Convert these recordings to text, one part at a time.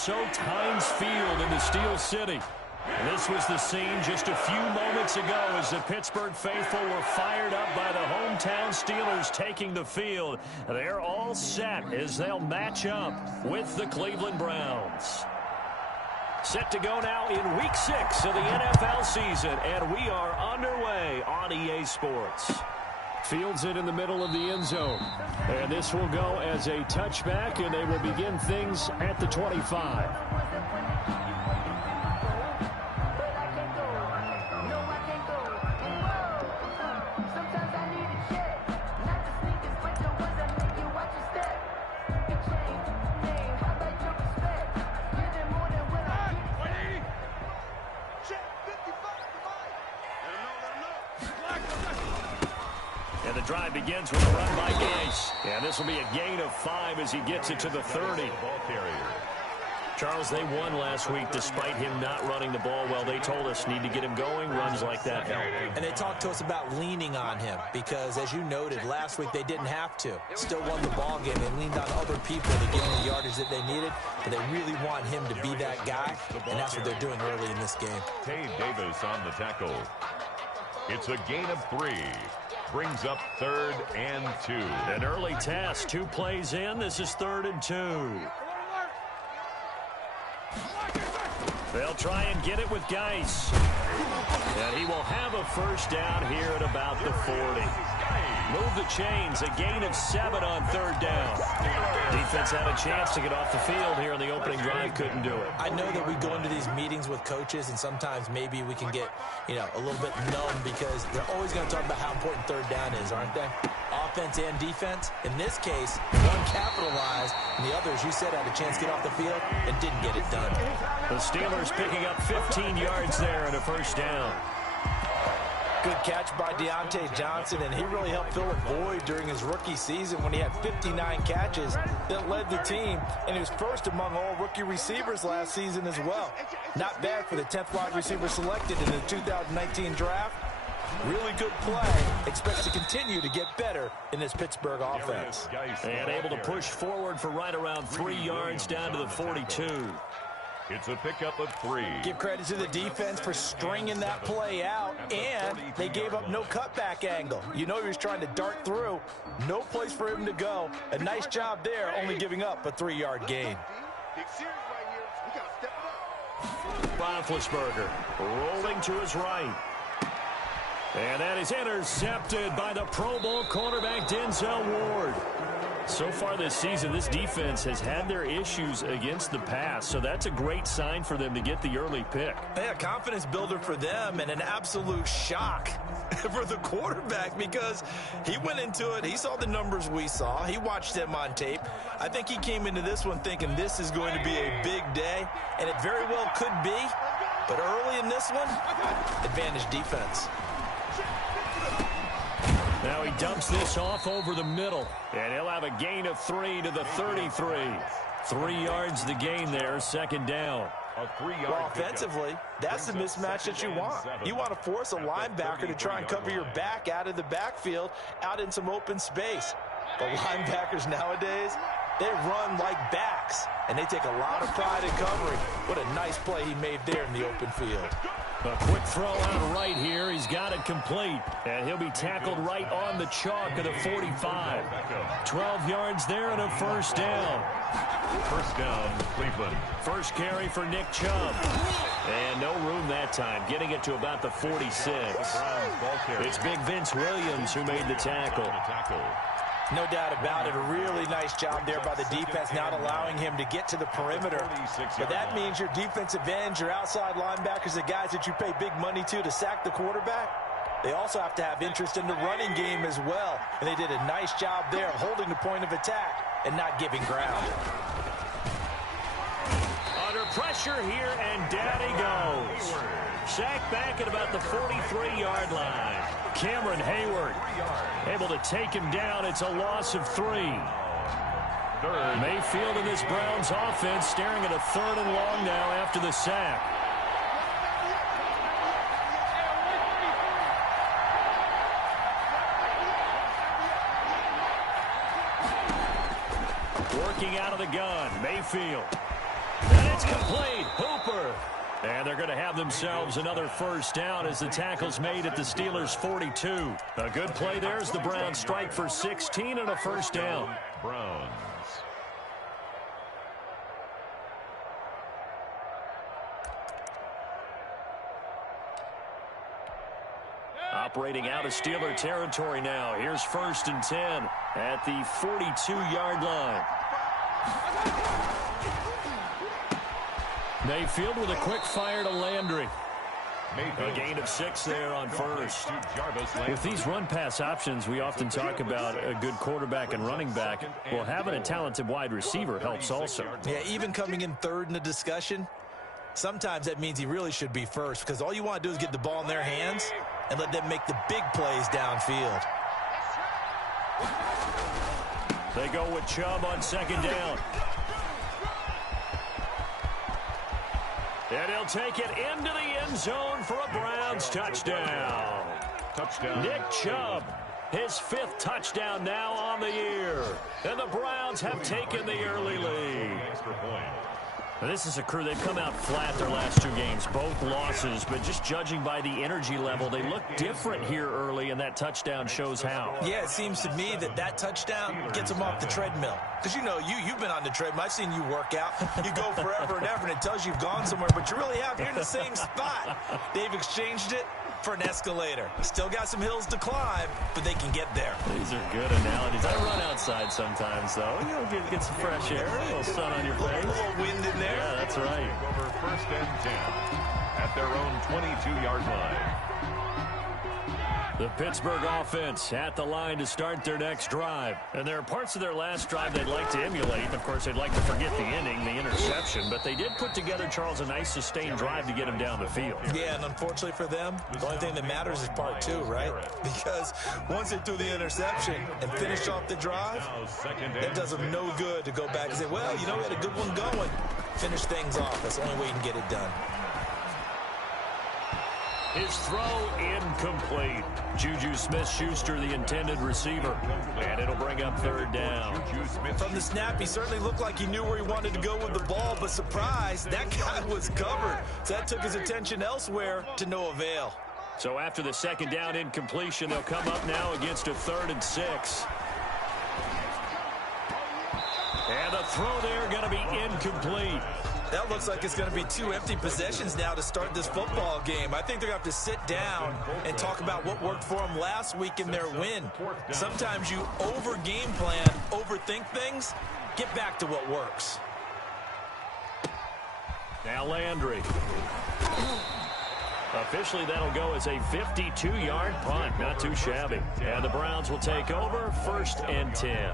so Times Field in the Steel City. And this was the scene just a few moments ago as the Pittsburgh faithful were fired up by the hometown Steelers taking the field. They're all set as they'll match up with the Cleveland Browns. Set to go now in Week 6 of the NFL season, and we are underway on EA Sports. Fields it in the middle of the end zone. And this will go as a touchback, and they will begin things at the 25. And the drive begins with a run by Gase. And this will be a gain of 5 as he gets it to the 30. Charles, they won last week despite him not running the ball well. They told us need to get him going. Runs like that help. And they talked to us about leaning on him because, as you noted, last week they didn't have to. Still won the ball game. They leaned on other people to give them the yardage that they needed. But they really want him to be that guy, and that's what they're doing early in this game. Tay Davis on the tackle. It's a gain of 3. Brings up 3rd and 2. An early test. 2 plays in. This is 3rd and 2. They'll try and get it with Gase. And he will have a first down here at about the 40. Move the chains. A gain of 7 on 3rd down. Defense had a chance to get off the field here in the opening drive. Couldn't do it. I know that we go into these meetings with coaches, and sometimes maybe we can get, a little bit numb because they're always going to talk about how important 3rd down is, aren't they? Offense and defense. In this case, one capitalized, and the others, you said, had a chance to get off the field and didn't get it done. The Steelers picking up 15 yards there and a first down. Good catch by Deontay Johnson, and he really helped fill a void during his rookie season when he had 59 catches that led the team, and he was first among all rookie receivers last season as well. Not bad for the 10th wide receiver selected in the 2019 draft. Really good play. Expects to continue to get better in this Pittsburgh offense. And able to push forward for right around 3 yards down to the 42. It's a pickup of 3. Give credit to the defense for stringing that play out, and they gave up no cutback angle. You know he was trying to dart through. No place for him to go. A nice job there, only giving up a 3-yard gain. Roethlisberger rolling to his right. And that is intercepted by the Pro Bowl cornerback Denzel Ward. So far this season, this defense has had their issues against the pass, so that's a great sign for them to get the early pick. Yeah, confidence builder for them and an absolute shock for the quarterback because he went into it. He saw the numbers we saw. He watched them on tape. I think he came into this one thinking this is going to be a big day, and it very well could be. But early in this one, advantage defense. Now he dumps this off over the middle, and he'll have a gain of 3 to the 33. 3 yards the gain there, 2nd down. Well, offensively, that's the mismatch that you want. You want to force a linebacker to try and cover your back out of the backfield, out in some open space. The linebackers nowadays, they run like backs, and they take a lot of pride in covering. What a nice play he made there in the open field. A quick throw out right here. He's got it complete. And he'll be tackled right on the chalk of the 45. 12 yards there and a first down. First down, Cleveland. First carry for Nick Chubb. And no room that time. Getting it to about the 46. It's Big Vince Williams who made the tackle. No doubt about it. A really nice job there by the defense, not allowing him to get to the perimeter. But that means your defensive ends, your outside linebackers, the guys that you pay big money to sack the quarterback, they also have to have interest in the running game as well. And they did a nice job there holding the point of attack and not giving ground. Under pressure here, and down he goes. Sacked back at about the 43-yard line. Cameron Hayward able to take him down. It's a loss of 3. Mayfield in this Browns offense staring at a 3rd and long now after the sack. Working out of the gun, Mayfield. And It's complete. Hooper. And they're going to have themselves another first down as the tackle's made at the Steelers' 42. A good play there as the Browns strike for 16 and a first down. Browns. Operating out of Steeler territory now. Here's 1st and 10 at the 42-yard line. Mayfield with a quick fire to Landry. A gain of 6 there on first. With these run-pass options, we often talk about a good quarterback and running back. Well, having a talented wide receiver helps also. Yeah, even coming in third in the discussion, sometimes that means he really should be first because all you want to do is get the ball in their hands and let them make the big plays downfield. They go with Chubb on 2nd down. And he'll take it into the end zone for a Browns touchdown. Nick Chubb, his 5th touchdown now on the year. And the Browns have taken the early lead. Now, this is a crew, they've come out flat their last 2 games, both losses, but just judging by the energy level, they look different here early, and that touchdown shows how. Yeah, it seems to me that touchdown gets them off the treadmill. Because, you know, you've been on the treadmill. I've seen you work out. You go forever and ever, and it tells you you've gone somewhere, but you really have. You're in the same spot. They've exchanged it for an escalator. Still got some hills to climb, but they can get there. These are good analogies. I run outside sometimes, though. You know, get some fresh air, a little sun on your face. A little wind in there. Yeah, that's right. Over 1st and 10 at their own 22-yard line. The Pittsburgh offense at the line to start their next drive. And there are parts of their last drive they'd like to emulate. Of course, they'd like to forget the inning, the interception. But they did put together, Charles, a nice sustained drive to get him down the field. Yeah, and unfortunately for them, the only thing that matters is part 2, right? Because once they threw the interception and finished off the drive, it does them no good to go back and say, well, you know, we had a good one going. Finish things off. That's the only way you can get it done. His throw incomplete. Juju Smith-Schuster, the intended receiver. And it'll bring up 3rd down. From the snap, he certainly looked like he knew where he wanted to go with the ball, but surprise, that guy was covered. So that took his attention elsewhere to no avail. So after the 2nd down incompletion, they'll come up now against a 3rd and 6. And the throw there going to be incomplete. That looks like it's going to be 2 empty possessions now to start this football game. I think they're going to have to sit down and talk about what worked for them last week in their win. Sometimes you over-game plan, overthink things, get back to what works. Now Landry. Officially, that'll go as a 52-yard punt. Not too shabby. And the Browns will take over 1st and 10.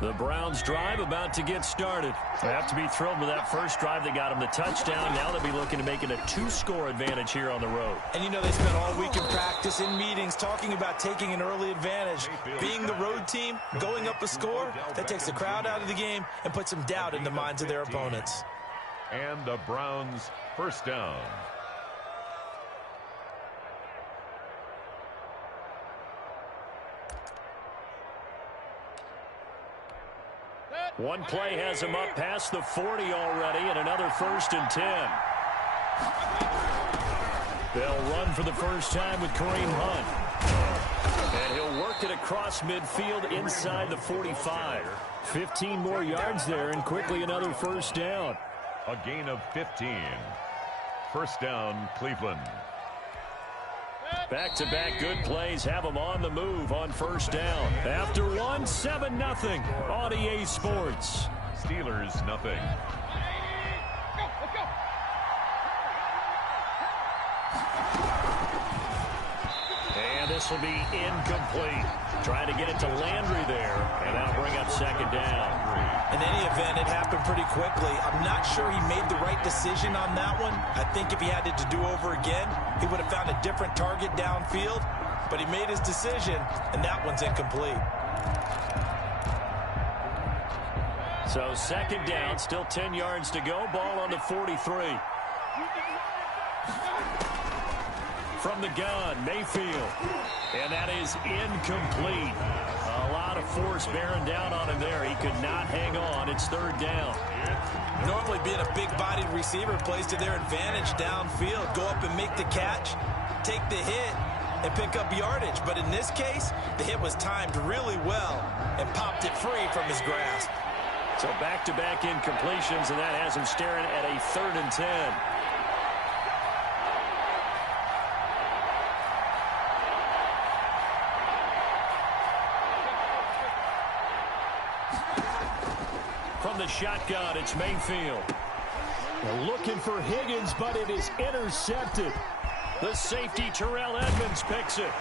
The Browns drive about to get started. They have to be thrilled with that first drive. They got them the touchdown. Now they'll be looking to make it a 2-score advantage here on the road. And you know, they spent all week in practice, in meetings, talking about taking an early advantage. Being the road team, going up a score, that takes the crowd out of the game and puts some doubt in the minds of their opponents. And the Browns' 1st down. One play has him up past the 40 already, and another 1st and 10. They'll run for the first time with Kareem Hunt. And he'll work it across midfield inside the 45. 15 more yards there, and quickly another 1st down. A gain of 15. 1st down, Cleveland. Back-to-back good plays have them on the move on 1st down. After one, 7-0 on EA Sports. Steelers, nothing. And this will be incomplete. Trying to get it to Landry there, and that'll bring up 2nd down. In any event, it happened pretty quickly. I'm not sure he made the right decision on that one. I think if he had it to do over again, he would have found a different target downfield. But he made his decision, and that one's incomplete. So 2nd down, still 10 yards to go. Ball on the 43. From the gun, Mayfield. And that is incomplete. A lot of force bearing down on him there. He could not hang on. It's third down. Normally being a big-bodied receiver plays to their advantage downfield. Go up and make the catch, take the hit, and pick up yardage. But in this case, the hit was timed really well and popped it free from his grasp. So back-to-back incompletions, and that has him staring at a 3rd and 10. From the shotgun, it's Mayfield. They're looking for Higgins, but it is intercepted. The safety, Terrell Edmonds, picks it.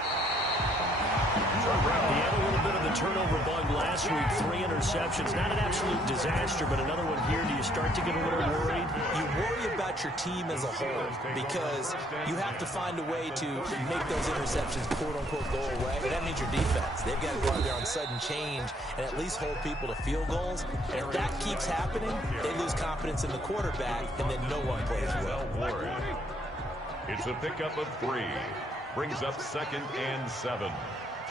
He had a little bit of the turnover bug last week, 3 interceptions. Not an absolute disaster, but another one here. Do you start to get a little worried? You worry about your team as a whole because you have to find a way to make those interceptions, quote-unquote, go away. That means your defense. They've got to go out there on sudden change and at least hold people to field goals. And if that keeps happening, they lose confidence in the quarterback, and then no one plays well. It's a pickup of 3. Brings up 2nd and 7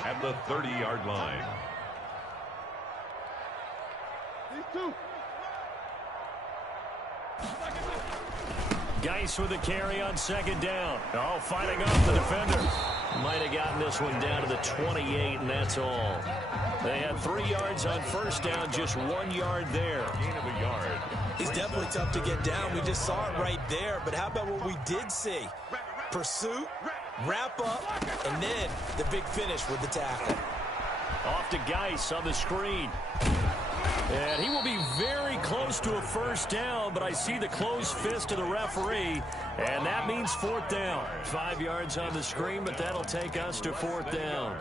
at the 30-yard line. Geis with a carry on 2nd down. Oh, fighting off the defender. Might have gotten this one down to the 28, and that's all. They had 3 yards on 1st down, just 1 yard there. Gain of a yard. He's definitely tough to get down. We just saw it right there. But how about what we did see? Pursuit, wrap up, and then the big finish with the tackle. Off to Geis on the screen. And he will be very close to a 1st down, but I see the closed fist of the referee, and that means 4th down. 5 yards on the screen, but that'll take us to 4th down.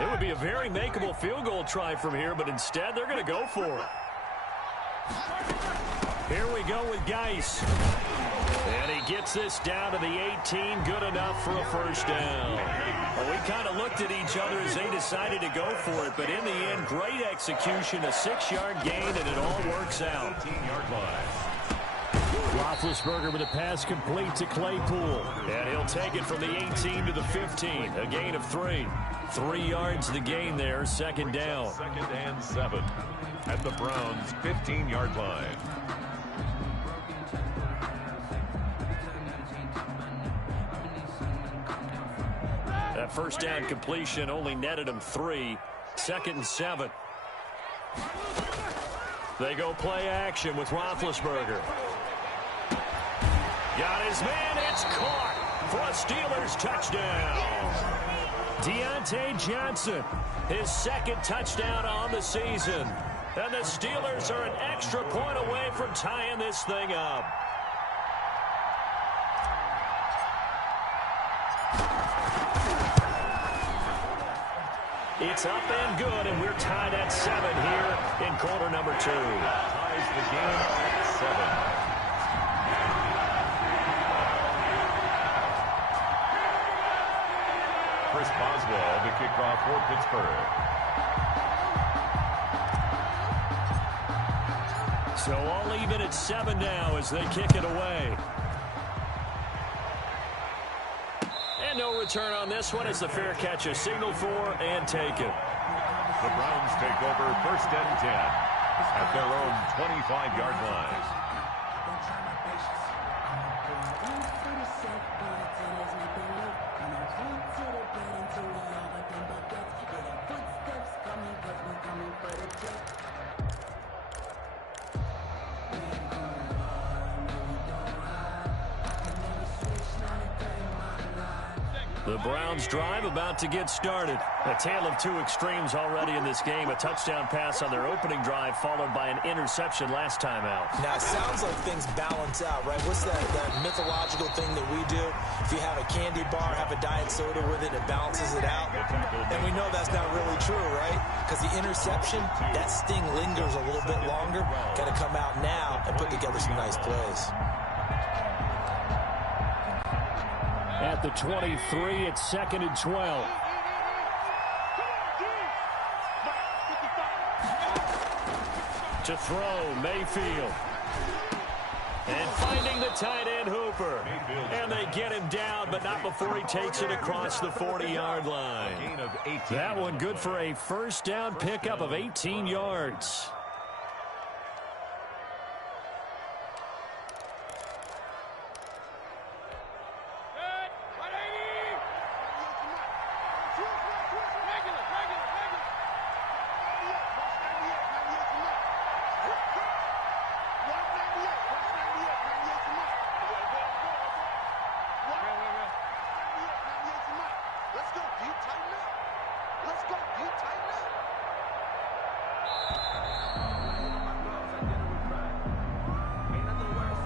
It would be a very makeable field goal try from here, but instead they're going to go for it. Here we go with Geis. And he gets this down to the 18, good enough for a 1st down. Well, we kind of looked at each other as they decided to go for it, but in the end, great execution, a 6-yard gain, and it all works out. 18-yard line. Roethlisberger with a pass complete to Claypool. And he'll take it from the 18 to the 15, a gain of 3. 3 yards the gain there, 2nd down. 2nd and 7 at the Browns' 15-yard line. That 1st down completion only netted him 3. 2nd and 7. They go play action with Roethlisberger. Got his man. It's caught for a Steelers touchdown. Deontay Johnson, his 2nd touchdown on the season. And the Steelers are an extra point away from tying this thing up. It's up and good, and we're tied at 7 here in quarter number 2. Ties the game at 7. Chris Boswell, the kickoff for Pittsburgh. So all even at 7 now as they kick it away. And no return on this one as the fair catch is signaled for and taken. The Browns take over 1st and 10 at their own 25-yard line. The Browns drive about to get started. A tale of 2 extremes already in this game. A touchdown pass on their opening drive followed by an interception last time out. Now, it sounds like things balance out, right? What's that mythological thing that we do? If you have a candy bar, have a diet soda with it, it balances it out. And we know that's not really true, right? Because the interception, that sting lingers a little bit longer. Got to come out now and put together some nice plays. At the 23, it's 2nd and 12. To throw, Mayfield. And finding the tight end Hooper. And they get him down, but not before he takes it across the 40-yard line. That one good for a first down pickup of 18 yards.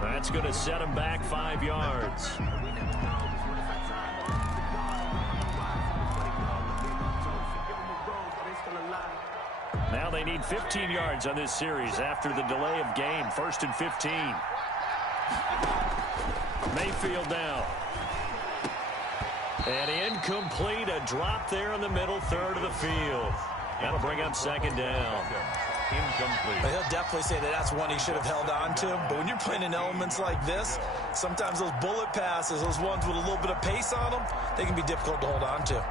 That's going to set him back 5 yards. Now they need 15 yards on this series after the delay of game. 1st and 15. Mayfield down. And incomplete. A drop there in the middle third of the field. That'll bring up 2nd down. Incomplete. He'll definitely say that that's one he should have held on to. But when you're playing in elements like this, sometimes those bullet passes, those ones with a little bit of pace on them, they can be difficult to hold on to.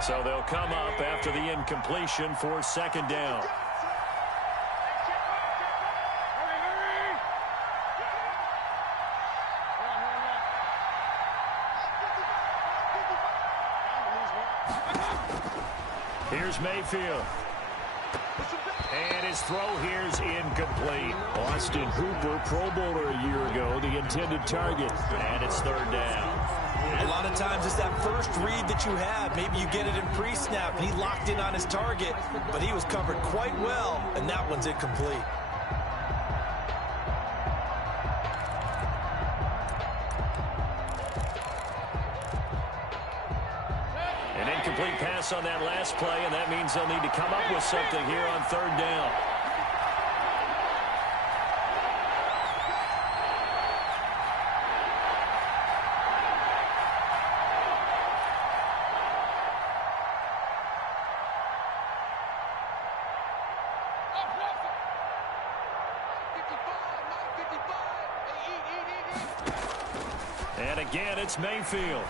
So they'll come up after the incompletion for 2nd down. Here's Mayfield. And his throw here's incomplete. Austin Hooper, Pro Bowler a year ago, the intended target. And it's 3rd down. A lot of times it's that first read that you have. Maybe you get it in pre-snap, and he locked in on his target, but he was covered quite well, and that one's incomplete. An incomplete pass on that last play, and that means they'll need to come up with something here on 3rd down. And again, it's Mayfield.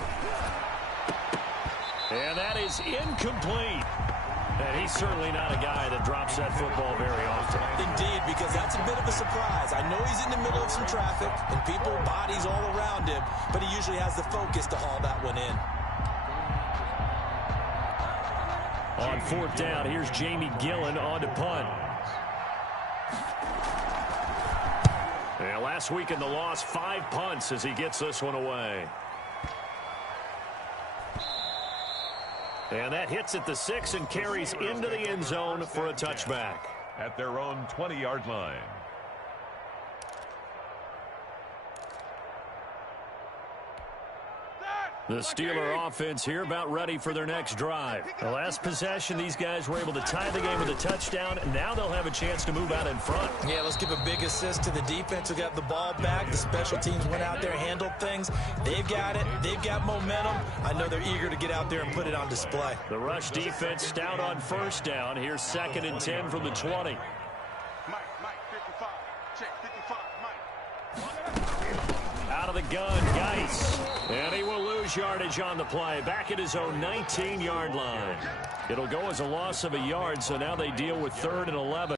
And that is incomplete. And he's certainly not a guy that drops that football very often. Indeed, because that's a bit of a surprise. I know he's in the middle of some traffic and people, bodies all around him, but he usually has the focus to haul that one in. On 4th down, here's Jamie Gillen on to punt. Yeah, last week in the loss, 5 punts as he gets this one away. And that hits at the 6 and carries into the end zone for a touchback. At their own 20-yard line. The Steeler offense here about ready for their next drive. The last possession, these guys were able to tie the game with a touchdown, and now they'll have a chance to move out in front. Yeah, let's give a big assist to the defense who got the ball back. The special teams went out there and handled things. They've got it. They've got momentum. I know they're eager to get out there and put it on display. The rush defense stout on 1st down. Here's 2nd and 10 from the 20. Mike, 55. Check, 55, Mike. Out of the gun, Geis. And he will lose yardage on the play. Back at his own 19-yard line. It'll go as a loss of a yard, so now they deal with 3rd and 11.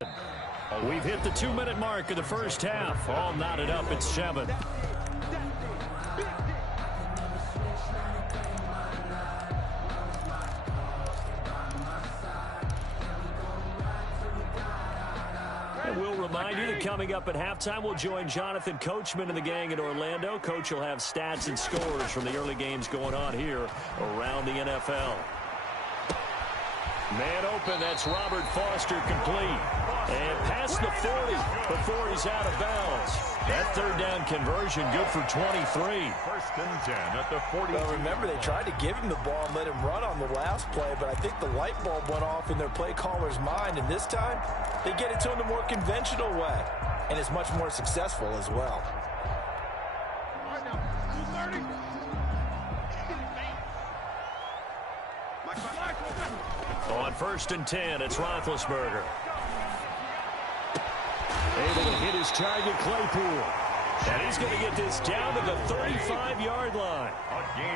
We've hit the 2-minute mark of the first half. All knotted up at 7. We'll remind you that coming up at halftime, we'll join Jonathan Coachman and the gang in Orlando. Coach will have stats and scores from the early games going on here around the NFL. Man open, that's Robert Foster complete. And past the 40 before he's out of bounds. That 3rd down conversion good for 23. 1st and 10 at the 40. Well, remember, they tried to give him the ball and let him run on the last play, but I think the light bulb went off in their play caller's mind, and this time they get it to him the more conventional way, and it's much more successful as well. On 1st and 10, it's Roethlisberger. Able to hit his target, Claypool. And he's going to get this down to the 35-yard line.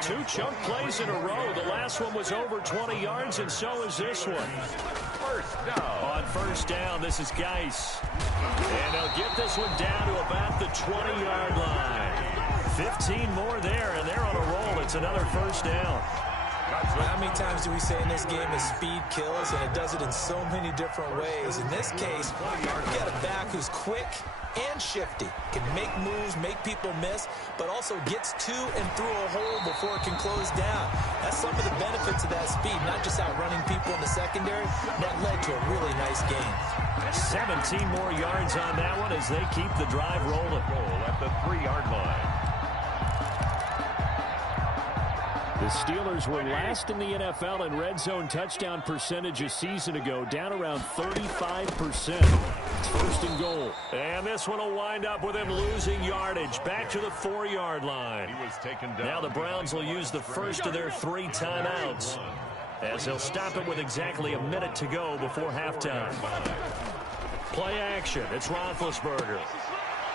2 chunk plays in a row. The last one was over 20 yards, and so is this one. First down. On first down, this is Geis. And they'll get this one down to about the 20-yard line. 15 more there, and they're on a roll. It's another first down. How many times do we say in this game that speed kills, and it does it in so many different ways? In this case, you got a back who's quick and shifty, can make moves, make people miss, but also gets to and through a hole before it can close down. That's some of the benefits of that speed, not just outrunning people in the secondary. That led to a really nice game. 17 more yards on that one as they keep the drive rolling. Goal at the 3-yard line. The Steelers were last in the NFL in red zone touchdown percentage a season ago, down around 35%. It's first and goal. And this one will wind up with him losing yardage back to the 4-yard line. He was taken down. Now the Browns will use the first of their 3 timeouts, as they'll stop it with exactly a minute to go before halftime. Play action. It's Roethlisberger.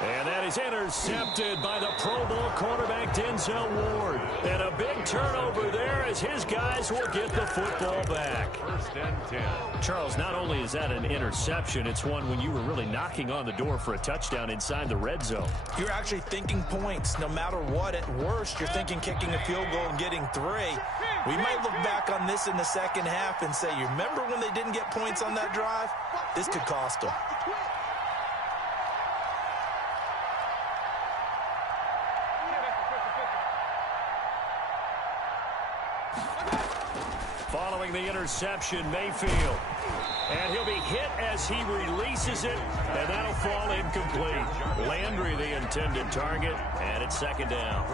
And that is intercepted by the Pro Bowl quarterback Denzel Ward. And a big turnover there as his guys will get the football back. First and 10. Charles, not only is that an interception, it's one when you were really knocking on the door for a touchdown inside the red zone. You're actually thinking points. No matter what, at worst, you're thinking kicking a field goal and getting 3. We might look back on this in the second half and say, you remember when they didn't get points on that drive? This could cost them. Following the interception, Mayfield. And he'll be hit as he releases it, and that'll fall incomplete. Landry, the intended target, and it's second down.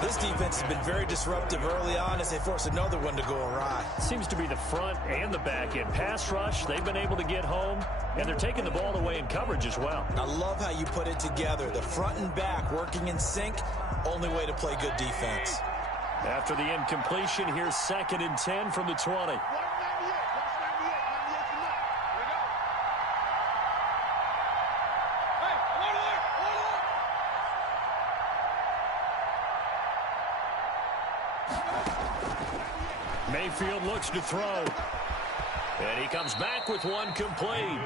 This defense has been very disruptive early on as they force another one to go awry. Seems to be the front and the back end. Pass rush, they've been able to get home, and they're taking the ball away in coverage as well. I love how you put it together. The front and back working in sync, only way to play good defense. After the incompletion, here's second and 10 from the 20. Mayfield looks to throw. And he comes back with one complete.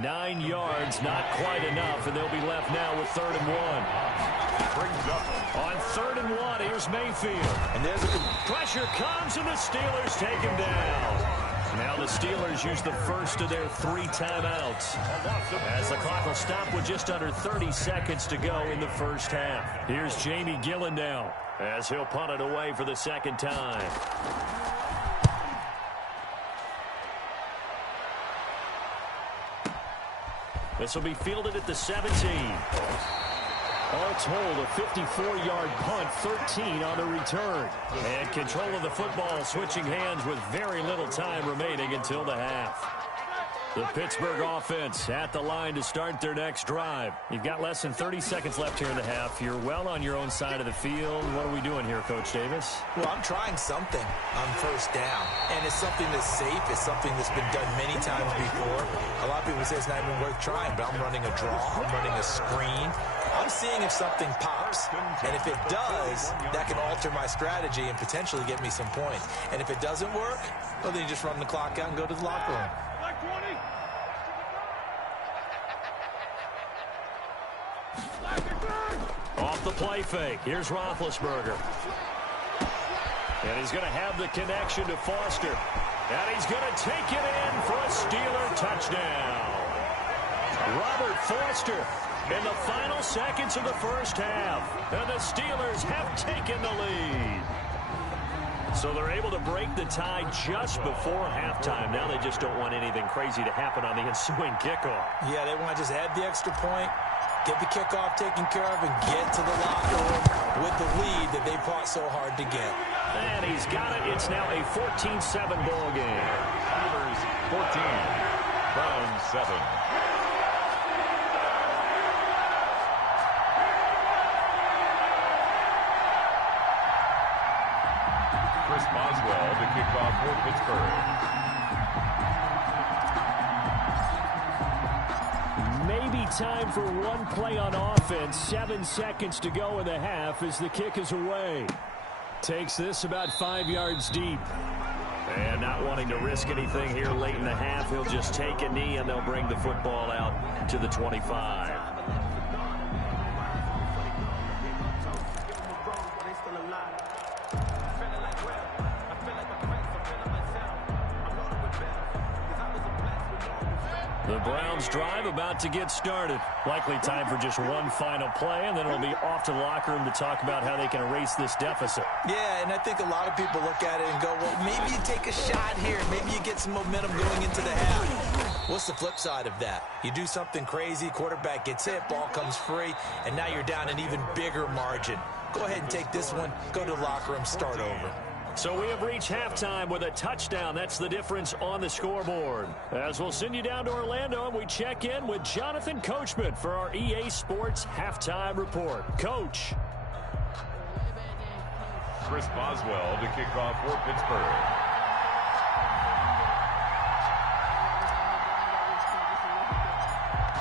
9 yards, not quite enough, and they'll be left now with 3rd and 1. Brings up on 3rd and 1, here's Mayfield. And there's a pressure comes, and the Steelers take him down. Now the Steelers use the first of their 3 timeouts, as the clock will stop with just under 30 seconds to go in the first half. Here's Jamie Gillen now, as he'll punt it away for the second time. This will be fielded at the 17. All told, a 54-yard punt, 13 on the return. And control of the football switching hands with very little time remaining until the half. The Pittsburgh offense at the line to start their next drive. You've got less than 30 seconds left here in the half. You're well on your own side of the field. What are we doing here, Coach Davis? Well, I'm trying something on first down. And it's something that's safe. It's something that's been done many times before. A lot of people say it's not even worth trying, but I'm running a draw. I'm running a screen. I'm seeing if something pops. And if it does, that can alter my strategy and potentially get me some points. And if it doesn't work, well, then you just run the clock out and go to the locker room. Off the play fake. Here's Roethlisberger. And he's going to have the connection to Foster. And he's going to take it in for a Steeler touchdown. Robert Foster in the final seconds of the first half. And the Steelers have taken the lead. So they're able to break the tie just before halftime. Now they just don't want anything crazy to happen on the ensuing kickoff. Yeah, they want to just add the extra point, get the kickoff taken care of, and get to the locker room with the lead that they fought so hard to get. And he's got it. It's now a 14-7 ball game. Steelers 14, Browns 7. Chris Boswell to kick off for Pittsburgh. maybe time for one play on offense. 7 seconds to go in the half as the kick is away. Takes this about 5 yards deep. And not wanting to risk anything here late in the half, he'll just take a knee and they'll bring the football out to the 25. The Browns drive about to get started. Likely time for just one final play, and then it'll be off to the locker room to talk about how they can erase this deficit. Yeah, and I think a lot of people look at it and go, well, maybe you take a shot here. Maybe you get some momentum going into the half. What's the flip side of that? You do something crazy, quarterback gets hit, ball comes free, and now you're down an even bigger margin. Go ahead and take this one, go to the locker room, start over. So we have reached halftime with a touchdown. That's the difference on the scoreboard. As we'll send you down to Orlando, and we check in with Jonathan Coachman for our EA Sports Halftime Report. Coach. Chris Boswell to kick off for Pittsburgh.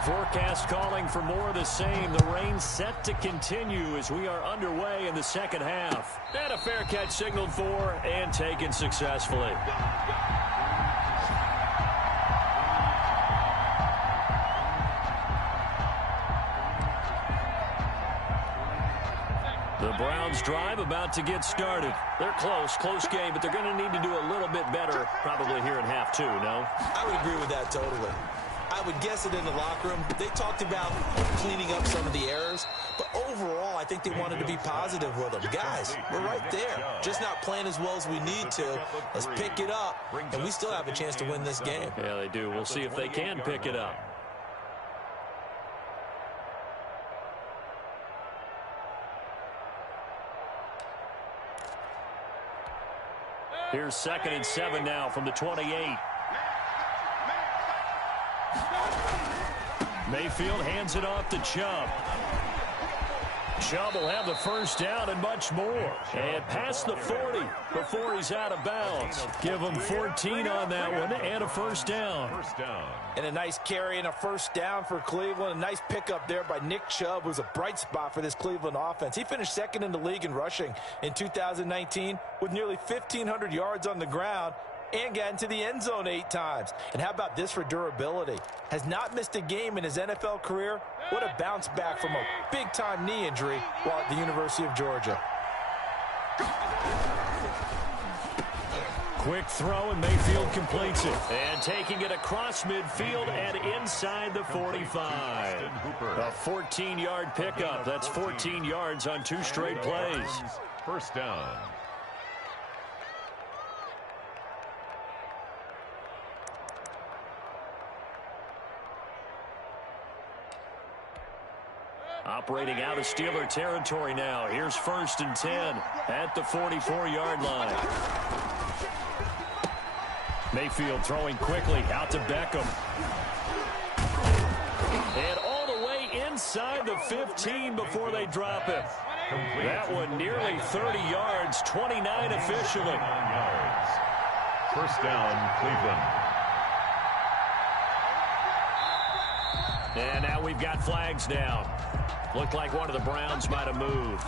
Forecast calling for more of the same. The rain set to continue as we are underway in the second half. And a fair catch signaled for and taken successfully. The Browns drive about to get started. They're close game, but they're going to need to do a little bit better probably here in half two, no? I would agree with that totally. I would guess it in the locker room. They talked about cleaning up some of the errors, but overall, I think they wanted to be positive with them. Guys, we're right there. Just not playing as well as we need to. Let's pick it up, and we still have a chance to win this game. Yeah, they do. We'll see if they can pick it up. Here's 2nd and 7 now from the 28. Mayfield hands it off to Chubb. Chubb will have the first down and much more. And past the 40 before he's out of bounds. Give him 14 on that one and a first down. And a nice carry and a first down for Cleveland. A nice pickup there by Nick Chubb, who's a bright spot for this Cleveland offense. He finished 2nd in the league in rushing in 2019 with nearly 1,500 yards on the ground and got into the end zone 8 times. And how about this for durability? Has not missed a game in his NFL career. What a bounce back from a big-time knee injury while at the University of Georgia. Quick throw, and Mayfield completes it. And taking it across midfield and inside the 45. A 14-yard pickup. That's 14 yards on 2 straight plays. First down. Operating out of Steeler territory now. Here's 1st and 10 at the 44-yard line. Mayfield throwing quickly out to Beckham. And all the way inside the 15 before they drop it. That one nearly 30 yards, 29 officially. First down, Cleveland. And now we've got flags down. Looked like one of the Browns might have moved.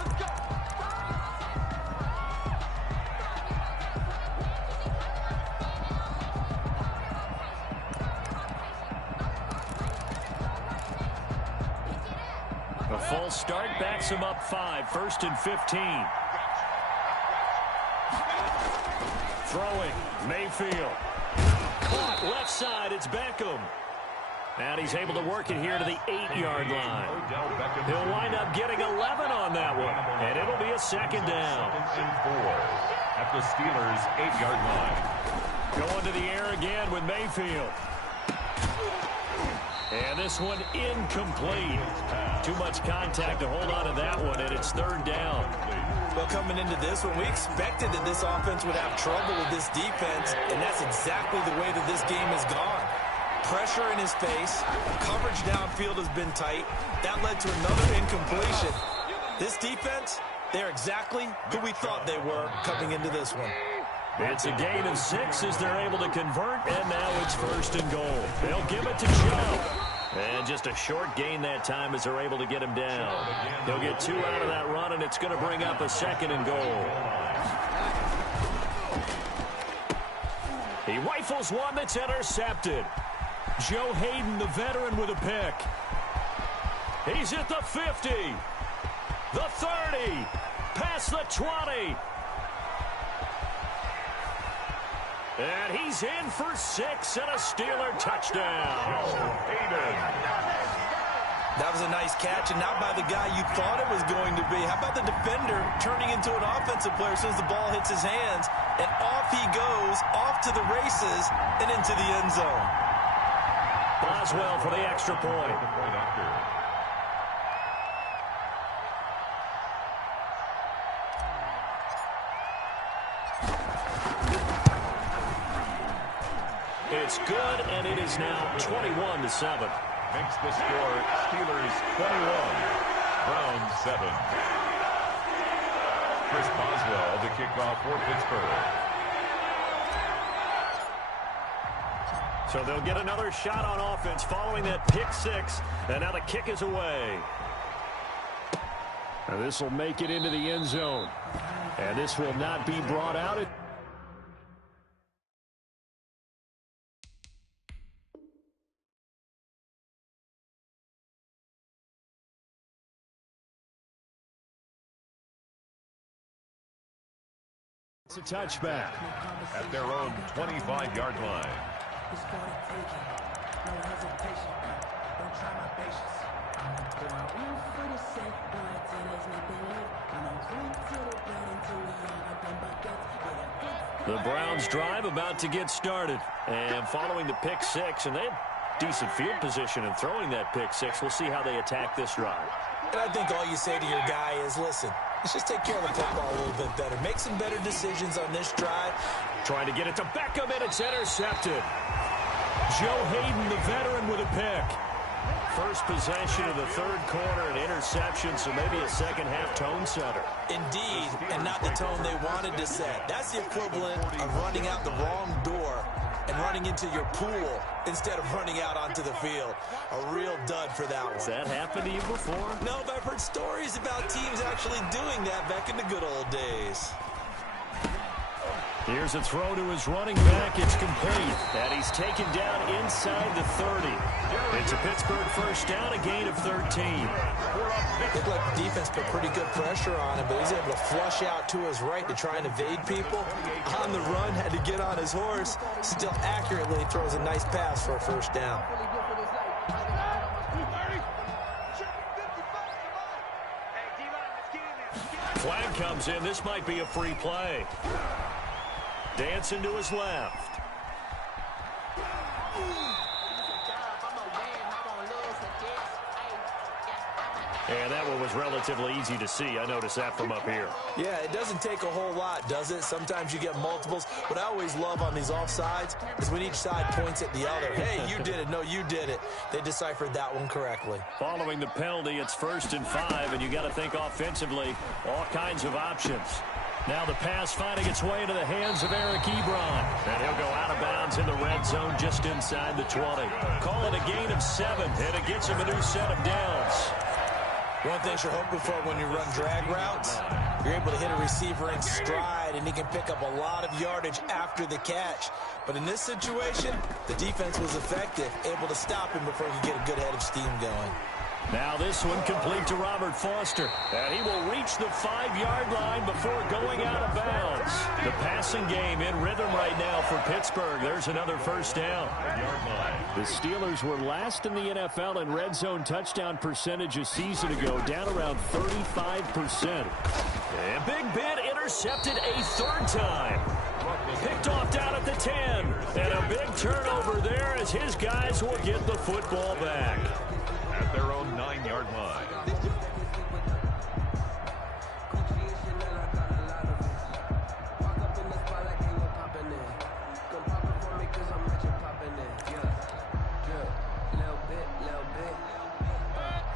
A false start backs him up 5. 1st and 15. Throwing. Mayfield. Caught left side. It's Beckham. And he's able to work it here to the 8-yard line. He'll wind up getting 11 on that one. And it'll be a 2nd down. 2nd and 4 at the Steelers' 8-yard line. Going to the air again with Mayfield. And this one incomplete. Too much contact to hold on to that one, and it's 3rd down. Well, coming into this one, we expected that this offense would have trouble with this defense, and that's exactly the way that this game has gone. Pressure in his face. Coverage downfield has been tight. That led to another incompletion. This defense, they're exactly who we thought they were coming into this one. It's a gain of 6 as they're able to convert, and now it's 1st and goal. They'll give it to Chubb. And just a short gain that time as they're able to get him down. He'll get 2 out of that run, and it's going to bring up a 2nd and goal. He rifles one that's intercepted. Joe Hayden, the veteran, with a pick. He's at the 50, the 30, past the 20. And he's in for 6 and a Steeler touchdown. That was a nice catch, and not by the guy you thought it was going to be. How about the defender turning into an offensive player as soon as the ball hits his hands, and off he goes, off to the races, and into the end zone. Boswell for the extra point. It's good, and it is now 21-7. Makes the score Steelers 21, Browns 7. Chris Boswell to kick off for Pittsburgh. So they'll get another shot on offense following that pick 6, and now the kick is away. And this will make it into the end zone, and this will not be brought out. It's a touchback At their own 25-yard line. The Browns drive about to get started. And following the pick 6, and they have decent field position in throwing that pick 6. We'll see how they attack this drive. And I think all you say to your guy is, listen, let's just take care of the football a little bit better. Make some better decisions on this drive. Trying to get it to Beckham, and it's intercepted. Joe Hayden, the veteran, with a pick. First possession of the 3rd quarter, an interception, so maybe a second-half tone setter. Indeed, and not the tone they wanted to set. That's the equivalent of running out the wrong door and running into your pool instead of running out onto the field. A real dud for that one. Has that happened to you before? No, but I've heard stories about teams actually doing that back in the good old days. Here's a throw to his running back. It's complete. And he's taken down inside the 30. It's a Pittsburgh first down, a gain of 13. Looked like the defense put pretty good pressure on him, but he's able to flush out to his right to try and evade people. On the run, had to get on his horse. Still accurately throws a nice pass for a first down. Flag comes in. This might be a free play. Dancing to his left. And that one was relatively easy to see. I noticed that from up here. Yeah, it doesn't take a whole lot, does it? Sometimes you get multiples. What I always love on these offsides is when each side points at the other. Hey, you did it. No, you did it. They deciphered that one correctly. Following the penalty, it's 1st and 5, and you got to think offensively, all kinds of options. Now the pass finding its way into the hands of Eric Ebron. And he'll go out of bounds in the red zone just inside the 20. Call it a gain of 7, and it gets him a new set of downs. One thing you're hoping for when you run drag routes, you're able to hit a receiver in stride, and he can pick up a lot of yardage after the catch. But in this situation, the defense was effective, able to stop him before he could get a good head of steam going. Now this one complete to Robert Foster. And he will reach the 5-yard line before going out of bounds. The passing game in rhythm right now for Pittsburgh. There's another first down. The Steelers were last in the NFL in red zone touchdown percentage a season ago, down around 35%. And Big Ben intercepted a 3rd time. Picked off down at the 10. And a big turnover there as his guys will get the football back. At their own 9-yard line.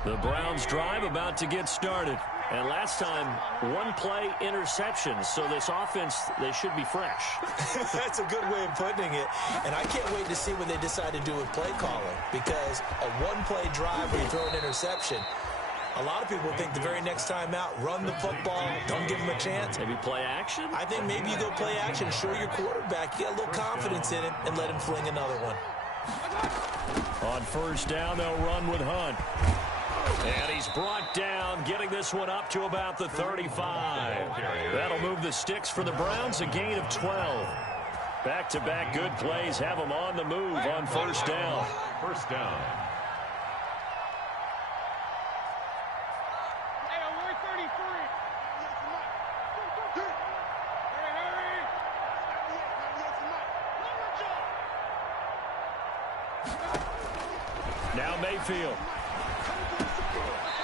The Browns drive about to get started. And last time, one play interception. So this offense, they should be fresh. That's a good way of putting it. And I can't wait to see what they decide to do with play calling, because a one-play drive where you throw an interception, a lot of people think the very next time out, run the football, don't give them a chance. Maybe play action? I think maybe you go play action, show your quarterback, you got a little confidence in him, and let him fling another one. On first down, they'll run with Hunt. And he's brought down, getting this one up to about the 35. That'll move the sticks for the Browns, a gain of 12. Back-to-back good plays have them on the move on first down. First down. Now Mayfield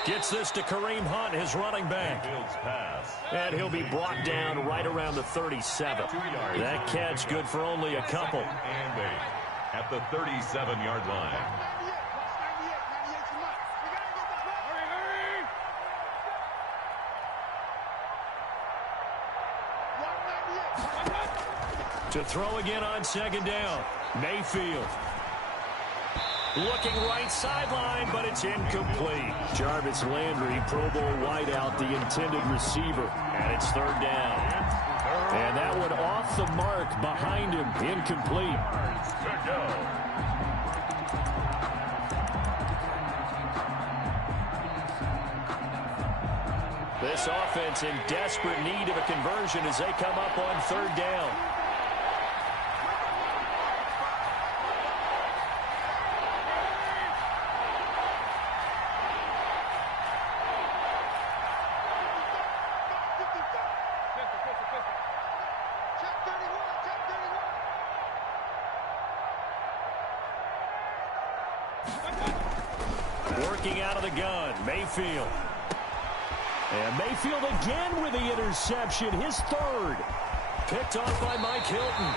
gets this to Kareem Hunt, his running back. And he'll be brought down right around the 37. That catch good for only a couple. And 8 at the 37-yard line. To throw again on second down, Mayfield. Looking right sideline, but it's incomplete. Jarvis Landry, Pro Bowl wideout, the intended receiver. And it's third down. And that one off the mark behind him, incomplete. This offense in desperate need of a conversion as they come up on third down. Working out of the gun, Mayfield. And Mayfield again with the interception, his third. Picked off by Mike Hilton.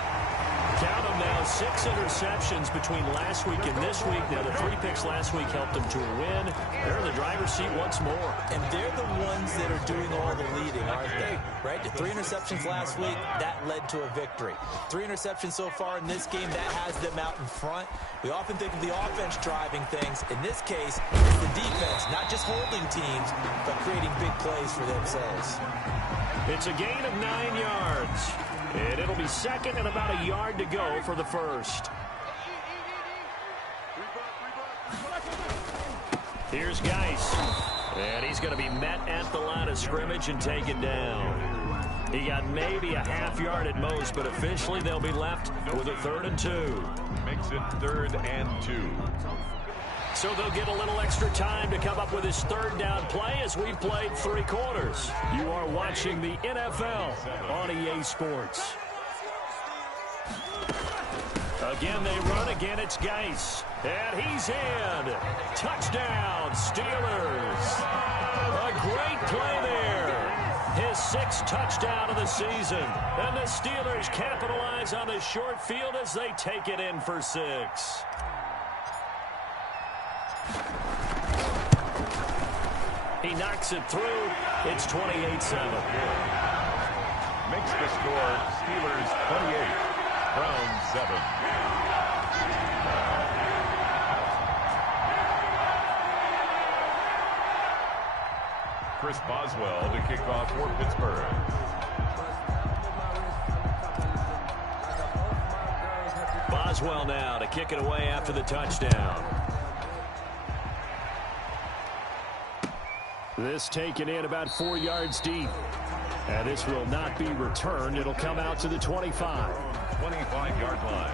Count them now, 6 interceptions between last week and this week. Now, the 3 picks last week helped them to a win. They're in the driver's seat once more. And they're the ones that are doing all the leading, aren't they? Right? The 3 interceptions last week, that led to a victory. 3 interceptions so far in this game, that has them out in front. We often think of the offense driving things. In this case, it's the defense, not just holding teams, but creating big plays for themselves. It's a gain of 9 yards. And it'll be second and about a yard to go for the first. Here's Geis. And he's going to be met at the line of scrimmage and taken down. He got maybe a half yard at most, but officially they'll be left with a 3rd and 2. Makes it 3rd and 2. So they'll get a little extra time to come up with his third down play as we've played 3 quarters. You are watching the NFL on EA Sports. Again, they run. Again, it's Geis. And he's in. Touchdown, Steelers. A great play there. His 6th touchdown of the season. And the Steelers capitalize on the short field as they take it in for 6. He knocks it through. It's 28-7. Makes the score Steelers 28, Browns 7. Chris Boswell to kick off for Pittsburgh. Boswell now to kick it away after the touchdown. This taken in about 4 yards deep. And this will not be returned. It'll come out to the 25. 25-yard line.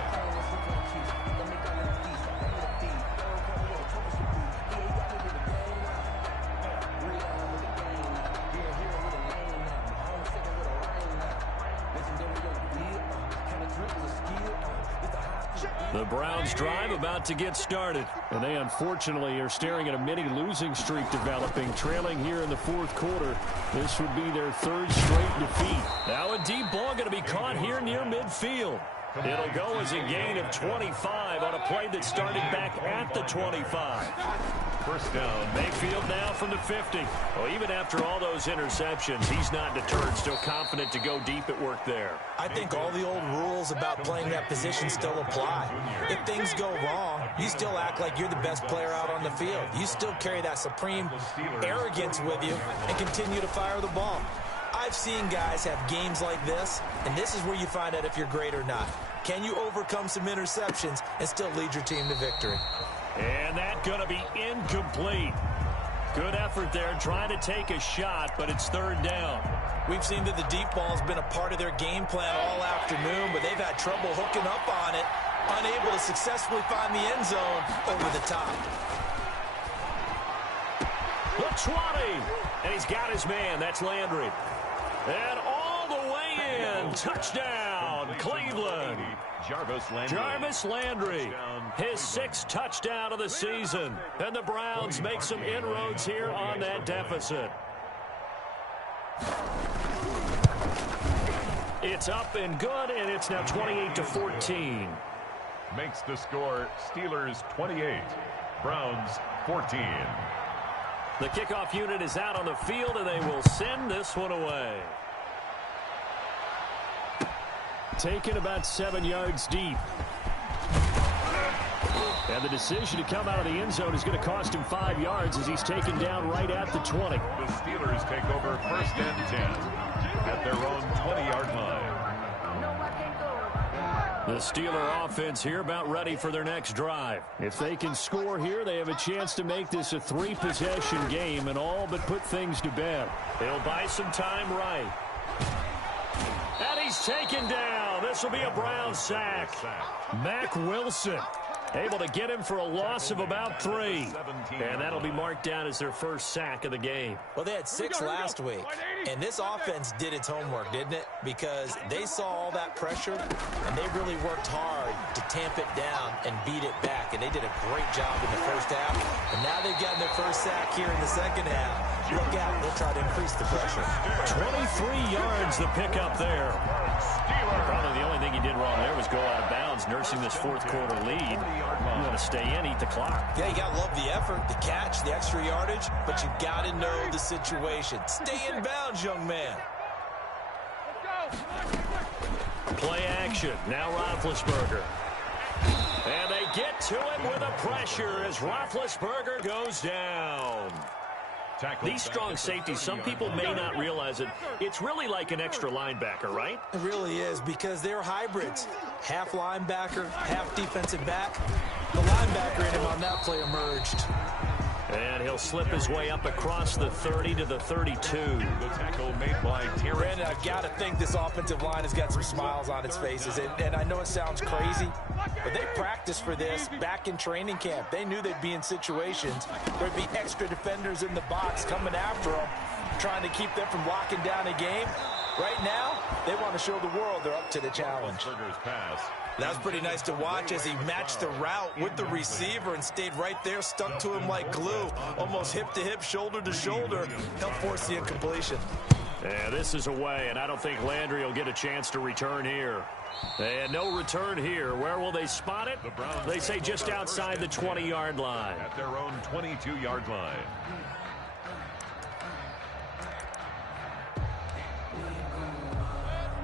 The Browns drive about to get started. And they unfortunately are staring at a mini losing streak developing, trailing here in the 4th quarter. This would be their 3rd straight defeat. Now a deep ball going to be caught here near midfield. It'll go as a gain of 25 on a play that started back at the 25. First down. Mayfield now from the 50. Well, even after all those interceptions, he's not deterred, still confident to go deep at work there. I think all the old rules about playing that position still apply. If things go wrong, you still act like you're the best player out on the field. You still carry that supreme arrogance with you and continue to fire the ball. I've seen guys have games like this, and this is where you find out if you're great or not. Can you overcome some interceptions and still lead your team to victory? And that's going to be incomplete. Good effort there trying to take a shot, but it's third down. We've seen that the deep ball has been a part of their game plan all afternoon, but they've had trouble hooking up on it, unable to successfully find the end zone over the top. The 20, and he's got his man. That's Landry. And all the way in. Touchdown, Cleveland. Jarvis Landry, his 6th touchdown of the season. And the Browns make some inroads here on that deficit. It's up and good, and it's now 28-14. Makes the score Steelers 28, Browns 14. The kickoff unit is out on the field, and they will send this one away. Taken about 7 yards deep. And the decision to come out of the end zone is going to cost him 5 yards as he's taken down right at the 20. The Steelers take over 1st and 10 at their own 20-yard line. The Steeler offense here about ready for their next drive. If they can score here, they have a chance to make this a 3-possession game and all but put things to bed. They'll buy some time right. And he's taken down. This will be a Brown sack. Mack Wilson able to get him for a loss of about 3. And that'll be marked down as their first sack of the game. Well, they had 6 last week, and this offense did its homework, didn't it? Because they saw all that pressure, and they really worked hard to tamp it down and beat it back. And they did a great job in the first half. And now they've gotten their first sack here in the second half. Look out, they'll try to increase the pressure. 23 yards the pickup there. Probably the only thing he did wrong there was go out of bounds, nursing this 4th quarter lead. You want to stay in, eat the clock. Yeah, you got to love the effort, the catch, the extra yardage, but you got to know the situation. Stay in bounds, young man. Play action. Now Roethlisberger. And they get to him with a pressure as Roethlisberger goes down. These strong safeties, some people may not realize it. It's really like an extra linebacker, right? It really is, because they're hybrids. Half linebacker, half defensive back. The linebacker in him on that play emerged. And he'll slip his way up across the 30 to the 32. The tackle made by Terry. Brandon, I've got to think this offensive line has got some smiles on its faces. And I know it sounds crazy, but they practiced for this back in training camp. They knew they'd be in situations where there'd be extra defenders in the box coming after them, trying to keep them from locking down a game. Right now, they want to show the world they're up to the challenge. That was pretty nice to watch as he matched the route with the receiver and stayed right there, stuck to him like glue, almost hip to hip, shoulder to shoulder, helped force the incompletion. Yeah, this is away, and I don't think Landry will get a chance to return here. And no return here. Where will they spot it? They say just outside the 20-yard line. At their own 22-yard line.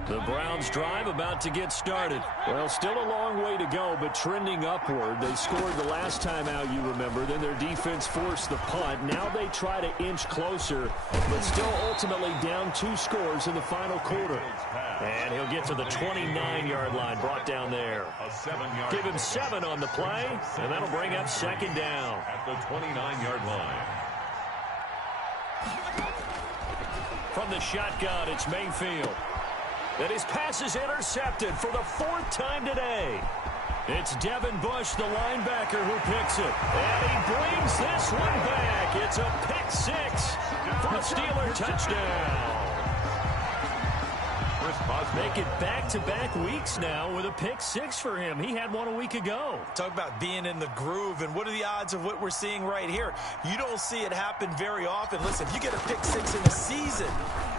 The Browns drive about to get started. Well, still a long way to go, but trending upward. They scored the last time out, you remember. Then their defense forced the punt. Now they try to inch closer, but still ultimately down 2 scores in the final quarter. And he'll get to the 29-yard line, brought down there. Give him 7 on the play, and that'll bring up 2nd down. At the 29-yard line. From the shotgun, it's Mayfield. And his pass is intercepted for the 4th time today. It's Devin Bush, the linebacker, who picks it. And he brings this one back. It's a pick 6 for a Steeler touchdown. Make it back-to-back weeks now with a pick 6 for him. He had one a week ago. Talk about being in the groove, and what are the odds of what we're seeing right here? You don't see it happen very often. Listen, if you get a pick 6 in a season,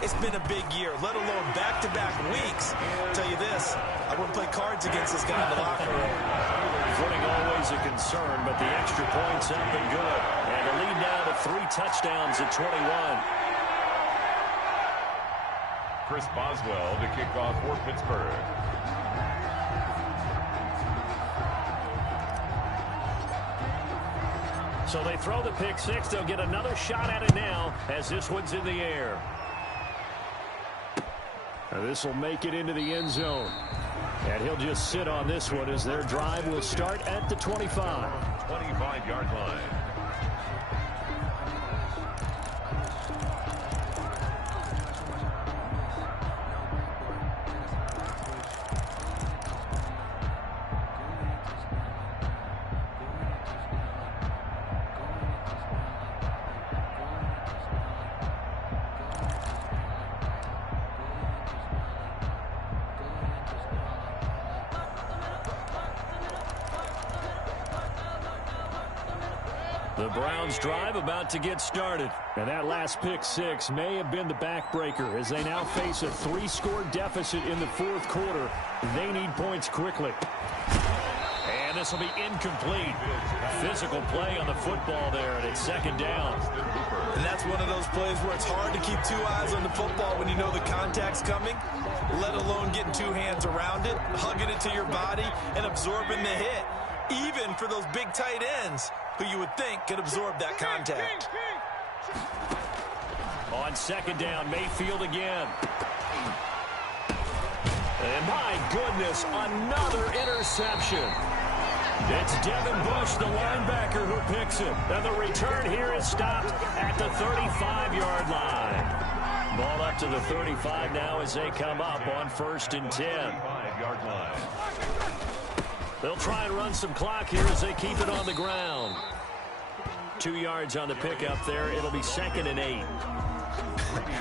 It's been a big year, let alone back-to-back weeks. I'll tell you this, I wouldn't play cards against this guy in the locker room. Footing always a concern, but the extra points have been good. And a lead now to 3 touchdowns at 21. Chris Boswell to kick off for Pittsburgh. So they throw the pick six. They'll get another shot at it now as this one's in the air. This will make it into the end zone. And he'll just sit on this one as their drive will start at the 25. 25-yard line. The Browns drive about to get started. And that last pick six may have been the backbreaker as they now face a 3-score deficit in the fourth quarter. They need points quickly. And this will be incomplete. Physical play on the football there, and it's second down. And that's one of those plays where it's hard to keep 2 eyes on the football when you know the contact's coming, let alone getting 2 hands around it, hugging it to your body, and absorbing the hit. Even for those big tight ends who you would think could absorb that contact. On second down, Mayfield again. And my goodness, another interception. It's Devin Bush, the linebacker, who picks it. And the return here is stopped at the 35-yard line. Ball up to the 35 now as they come up on 1st and 10. 5-yard line. They'll try and run some clock here as they keep it on the ground. 2 yards on the pickup there. It'll be 2nd and 8.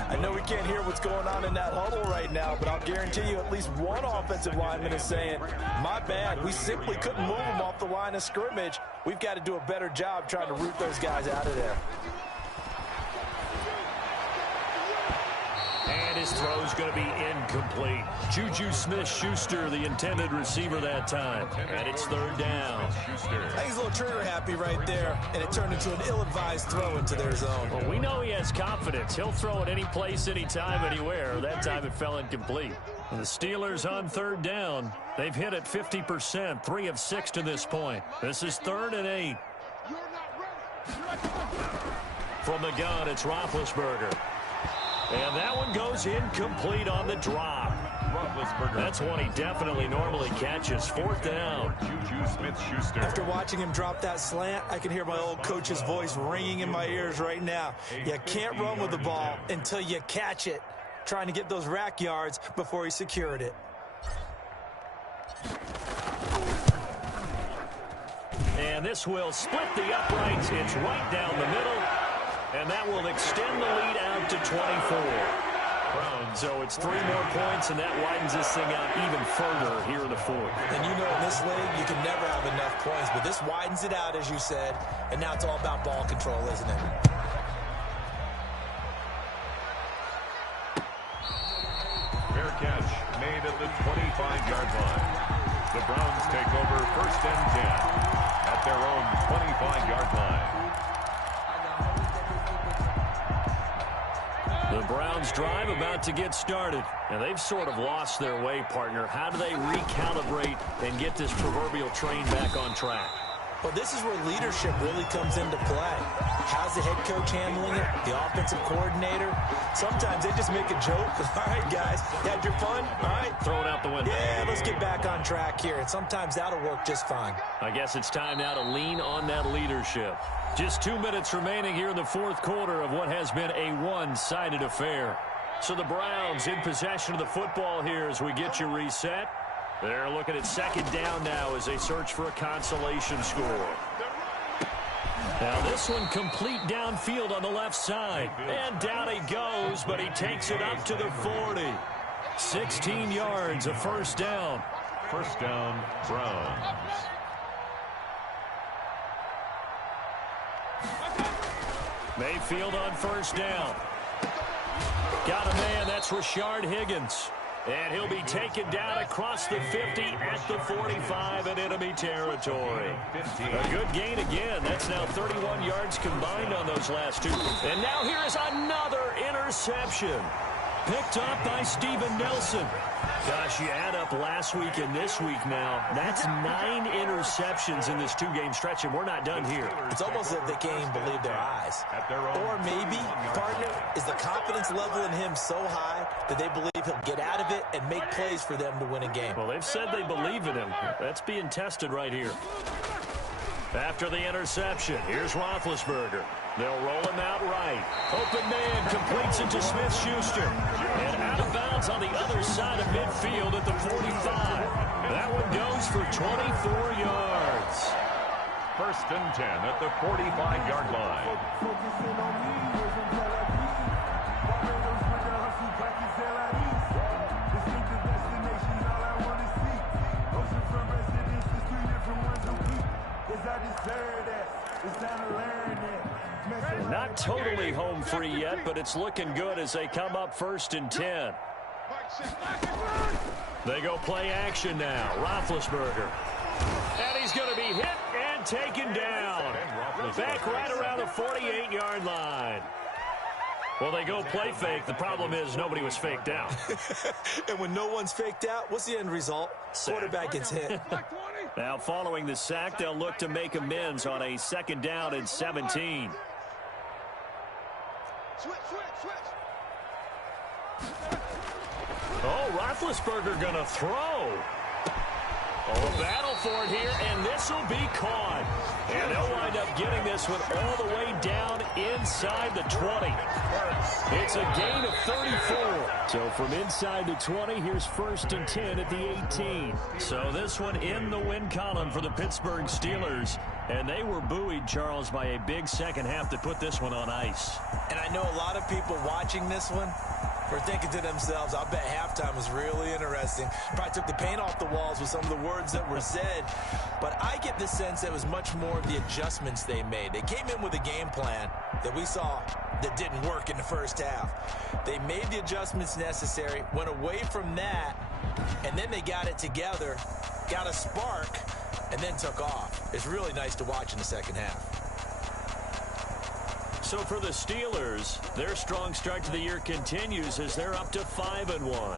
I know we can't hear what's going on in that huddle right now, but I'll guarantee you at least one offensive lineman is saying, my bad, we simply couldn't move them off the line of scrimmage. We've got to do a better job trying to root those guys out of there. And his throw's going to be incomplete. Juju Smith-Schuster, the intended receiver that time. And it's 3rd down. I think he's a little trigger happy right there, and it turned into an ill-advised throw into their zone. Well, we know he has confidence. He'll throw it any place, anytime, anywhere. That time it fell incomplete. And the Steelers on 3rd down. They've hit it 50%, 3 of 6 to this point. This is 3rd and 8. From the gun, it's Roethlisberger. And that one goes incomplete on the drop. That's one he definitely normally catches. 4th down. Juju Smith-Schuster. After watching him drop that slant, I can hear my old coach's voice ringing in my ears right now. You can't run with the ball until you catch it. Trying to get those rack yards before he secured it. And this will split the uprights. It's right down the middle. And that will extend the lead out to 24. So it's 3 more points, and that widens this thing out even further here in the 4th. And you know in this league, you can never have enough points, but this widens it out, as you said, and now it's all about ball control, isn't it? Fair catch made at the 25-yard line. The Browns take over 1st and 10 at their own 25-yard line. The Browns drive about to get started. And they've sort of lost their way, partner. How do they recalibrate and get this proverbial train back on track? Well, this is where leadership really comes into play. How's the head coach handling it? The offensive coordinator? Sometimes they just make a joke. All right, guys, you had your fun? All right. Throw it out the window. Yeah, let's get back on track here. And sometimes that'll work just fine. I guess it's time now to lean on that leadership. Just 2 minutes remaining here in the 4th quarter of what has been a one-sided affair. So the Browns in possession of the football here as we get you reset. They're looking at 2nd down now as they search for a consolation score. Now this one complete downfield on the left side. And down he goes, but he takes it up to the 40. 16 yards, a 1st down. 1st down, Browns. Mayfield on 1st down. Got a man, that's Rashard Higgins. And he'll be taken down across the 50 at the 45 in enemy territory. A good gain again. That's now 31 yards combined on those last two. And now here is another interception. Picked up by Steven Nelson. Gosh, you add up last week and this week now. That's 9 interceptions in this two-game stretch, and we're not done here. It's almost as if they can't even believe their eyes. Or maybe, partner, is the confidence level in him so high that they believe he'll get out of it and make plays for them to win a game. Well, they've said they believe in him. That's being tested right here. After the interception, here's Roethlisberger. They'll roll him out right. Open man completes it to Smith-Schuster. And out of bounds on the other side of midfield at the 45. That one goes for 24 yards. 1st and 10 at the 45-yard line. Not totally home free yet, but it's looking good as they come up 1st and 10. They go play action now. Roethlisberger. And he's going to be hit and taken down. Back right around the 48-yard line. Well, they go play fake. The problem is nobody was faked out. And when no one's faked out, what's the end result? Quarterback gets hit. Now, following the sack, they'll look to make amends on a 2nd down and 17. Switch. Oh, Roethlisberger going to throw. Oh, battle for it here, and this will be caught. And they'll wind up getting this one all the way down inside the 20. It's a gain of 34. So from inside the 20, here's 1st and 10 at the 18. So this one in the win column for the Pittsburgh Steelers. And they were buoyed, Charles, by a big second half that put this one on ice. And I know a lot of people watching this one were thinking to themselves, I bet halftime was really interesting. Probably took the paint off the walls with some of the words that were said. But I get the sense that it was much more of the adjustments they made. They came in with a game plan that we saw that didn't work in the first half. They made the adjustments necessary, went away from that, and then they got it together, got a spark, and then took off. It's really nice to watch in the second half. So for the Steelers, their strong start to the year continues as they're up to 5-1.